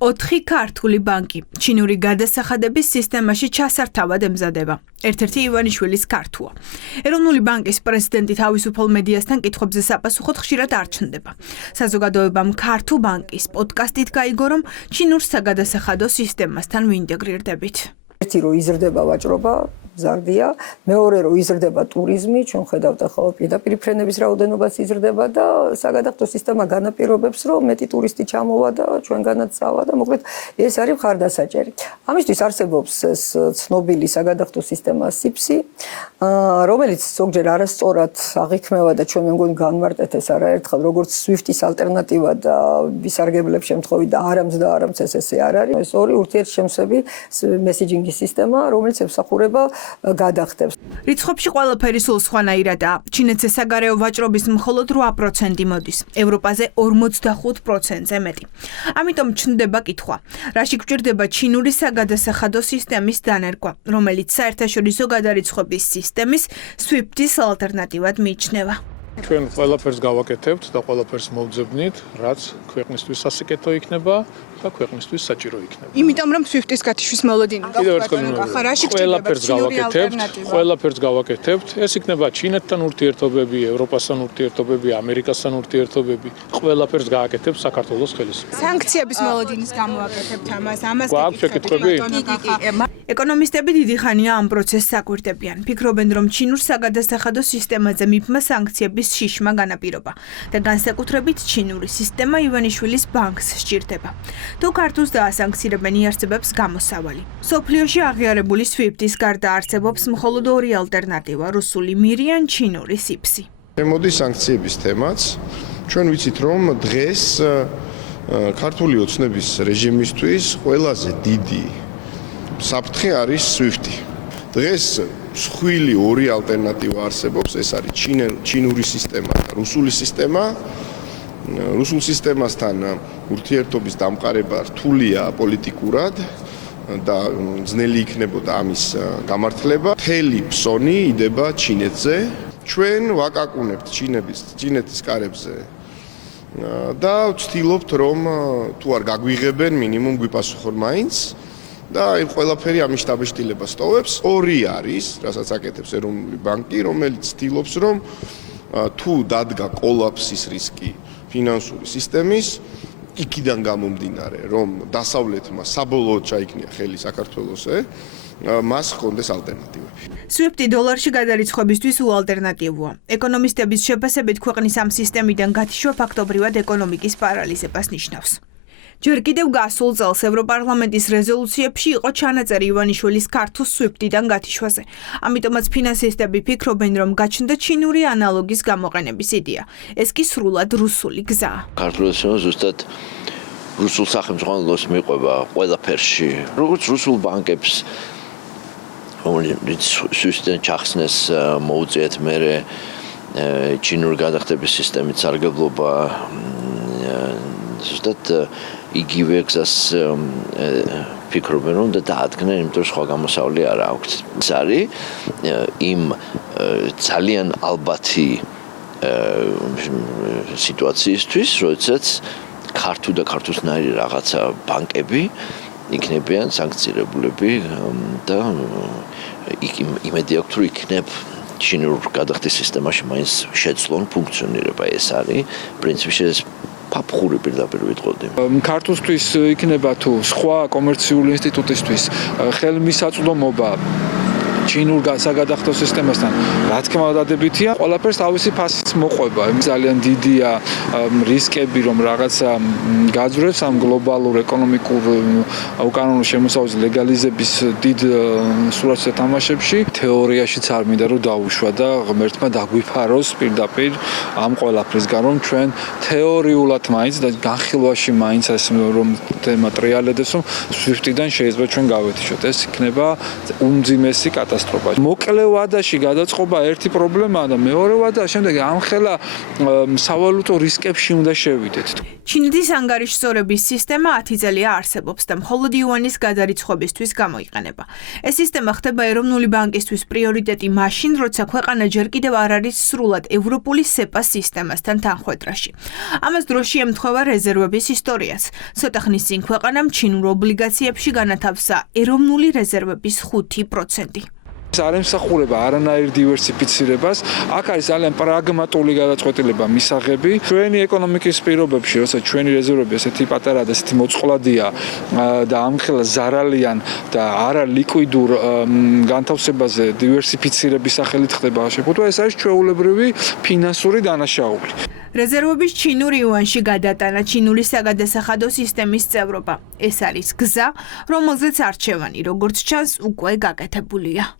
4 ქართული ბანკი ჩინური გადასახადების სისტემაში ჩასართავად ემზადება. ერთ-ერთი ივანიშვილის ქართუა. ეროვნული ბანკის პრეზიდენტი თავისუფალ მედიასთან კითხვებზე საპასუხოდ ხშირად არ ჩნდება. საზოგადოებამ ქართულ ბანკის პოდკასტით გაიგო, რომ ჩინურ საგადასახადო სისტემასთან ვინტეგრირდებით. ერთი რომ იზრდება ვაჭრობა, ზარდია, მეორე რომ იზრდება ტურიზმი, ჩვენ ხედავთ ახლა პირდაპირ ფრენების რაოდენობაც იზრდება და საგადახდო სისტემა განაპირობებს, რომ მეტი ტურისტი ჩამოვა და ჩვენგანაც წავა და მოკლედ ეს არის მხარდასაჭერი. ამისთვის არსებობს ეს ცნობილი საგადახდო სისტემა SIPSI, რომელიც ზოგჯერ არასწორად აღიქმევა და ჩვენ მე მგონი განვარტეთ ეს არაერთხელ როგორც SWIFT-ის ალტერნატივა და ვისარგებლებ შემთხვევით და არამც CSS არ არის. ეს ორი ურთიერთშემსები მესეჯინგის სისტემა, რომელიც ემსახურება გადახდებს. რიცხვებში ყველაფერი სულ სხვანაირადაა. ჩინეთზე საგარეო ვაჭრობის მხოლოდ 8% მოდის, ევროპაზე 45%-ზე მეტი. ამიტომ ჩნდება კითხვა, რაში გვჭირდება ჩინური საგადასახადო სისტემის დანერგვა, რომელიც საერთაშორისო გადარიცხვების სისტემის SWIFT-ის ალტერნატივად მიიჩნევა. ჩვენ ყველაფერს გავაკეთებთ და ყველაფერს მოვძებნით, რაც ქვეყნისთვის სასიკეთო იქნება და ქვეყნისთვის საჭირო იქნება. იმიტომ რომ SWIFT-ის გათიშვის მოლოდინი ყველაფერს გავაკეთებთ. ეს იქნება ჩინეთთან ურთიერთობები, ევროპასთან ურთიერთობები, ამერიკასთან ურთიერთობები. ყველაფერს გააკეთებთ საქართველოს ხელისუფლება. სანქციების მოლოდინის გამოაკეთებთ ამას. გვაქვს შეკითხვები? ეკონომისტები დიდი ხანია ამ პროცესს აკვირდებიან. ფიქრობენ, რომ ჩინურ საგადასახადო სისტემაზე მიფმა სანქციების შიშმა განაპირობა და განსაკუთრებით ჩინური სისტემა ივანიშვილის ბანკს სჭირდება. თუ ქართულს დაასანქცირებენ, იარსებებს გამოსავალი. სოფლიოში აღიარებული SWIFT-ის გარდა არსებობს მხოლოდ ორი ალტერნატივა, რუსული მირი ან ჩინური SIPSI. შემოდის სანქციების თემაც. ჩვენ ვიცით, რომ დღეს ქართული ოცნების რეჟიმისთვის ყველაზე დიდი საფრთხე არის SWIFT-ი. დღეს მსხვილი ორი ალტერნატივა არსებობს, ეს არის ჩინური სისტემა და რუსული სისტემა. რუსულ სისტემასთან ურთიერთობის დამყარება რთულია პოლიტიკურად და ძნელი იქნებოდა ამის გამართლება. მთელი ფსონი იდება ჩინეთზე. ჩვენ ვაკაკუნებთ ჩინეთის კარებზე და ვცდილობთ, რომ თუ არ გაგვიღებენ, მინიმუმ გვიპასუხონ მაინც. და აი ყველაფერი ამის შტაბ-შტილებას ტოვებს. ორი არის, რასაც აკეთებს ეროვნული ბანკი, რომელიც ცდილობს, რომ თუ დადგა კოლაფსის რისკი ფინანსური სისტემის, იქიდან გამომდინარე, რომ დასავლეთმა საბოლოოდ ჩაიქნია ხელი საქართველოსზე, მას ჰქონდეს ალტერნატივები. SWIFT დოლარში გადარიცხვებისთვის უალტერნატივოა. ეკონომისტების შეფასებით ქვეყნის ამ სისტემიდან გათიშვა ფაქტობრივად ეკონომიკის პარალიზებას ნიშნავს. ჯერ კიდევ გასულ წელს ევროპარლამენტის რეზოლუციებში იყო ჩანაწერი ივანიშვილის ქართულ SWIFT-დან გათიშვაზე. ამიტომაც ფინანსისტები ფიქრობენ, რომ გაჩნდა ჩინური ანალოგის გამოყენების იდეა. ეს კი სრულად რუსული გზაა. ქართულს ზუსტად რუსულ სახელმწიფოს მიყვება ყველაფერში. როგორც რუსულ ბანკებს რომელიც SWIFT-დან ჩახსნეს მოუწიეთ მერე ჩინური გადახდების სისტემით სარგებლობა ზუსტად იგივე გზას ფიქრობენ, რომ დაადგნენ, იმიტომ სხვა გამოსავალი არ აქვს. ეს არის იმ ძალიან ალბათი სიტუაციისთვის, როდესაც ქართულ და ქართულსნაირი რაღაცა ბანკები იქნებიან სანქცირებულები და იმედი აქვს, რომ იქნებ ჩინურ გადახდის სისტემაში მაინც შეცვლონ ფუნქციონირება. ეს არის პრინციპში ეს ფაფხური პირდაპირ ვიტყოდი. ქართულთვის იქნება თუ სხვა კომერციული ინსტიტუტისთვის ხელმისაწვდომობა ჩინურ საგადახდო სისტემასთან, რა თქმა უნდა დადებითია, ყველაფერს თავისი ფასიც მოყვება. ძალიან დიდია რისკები, რომ რაღაცა გაძვრევს ამ გლობალურ ეკონომიკურ უკანონო შემოსავალს ლეგალიზების დიდ სურათს ეთამაშებში. თეორიაშიც არ მინდა რომ დაუშვა და ღმერთმა დაგვიფაროს პირდაპირ ამ ყველაფრისგან, რომ ჩვენ თეორიულად მაინც და განხილვაში მაინც ეს რომ თემა ტრიალედებს, რომ SWIFT-დან შეიძლება ჩვენ გავეთიშოთ. ეს იქნება უმძიმესი კატასტროფა. მოკლე ვადაში გადაწყობა ერთი პრობლემაა და მეორე ვადა შემდეგ ამხელა სავალუტო რისკებში უნდა შევიდეთ. ჩინეთის ანგარიშსწორების სისტემა 10 წელია არსებობს და მხოლოდ იუანის გადარიცხვებისთვის გამოიყენება. ეს სისტემა ხდება ეროვნული ბანკისთვის პრიორიტეტი მაშინ, როცა ქვეყანა ჯერ კიდევ არ არის სრულად ევროპული SEPA სისტემასთან თანხვედრაში. ამას დროში ემთხვევა რეზერვების ისტორიაც. ცოტა ხნის წინ ქვეყანამ ჩინურ ობლიგაციებში განათავსა ეროვნული რეზერვების 5%. ეს არ ემსახურება არანაირ დივერსიფიცირებას. აქ არის ძალიან პრაგმატული გადაწყვეტილება მისაღები. ჩვენი ეკონომიკის პირობებში, როცა ჩვენი რეზერვები ესეთი პატარა და ესეთი მოწყვლადია და ამხელა ზარალიან და არა ლიკვიდურ განთავსებაზე დივერსიფიცირების სახელით ხდება შეფუთვა, ეს არის ჩვეულებრივი ფინანსური დანაშაული. რეზერვების ჩინურ იუანში გადატანა ჩინური საგადასახადო სისტემის წევრობა. ეს არის გზა, რომელზეც არჩევანი, როგორც ჩანს, უკვე გაკეთებულია.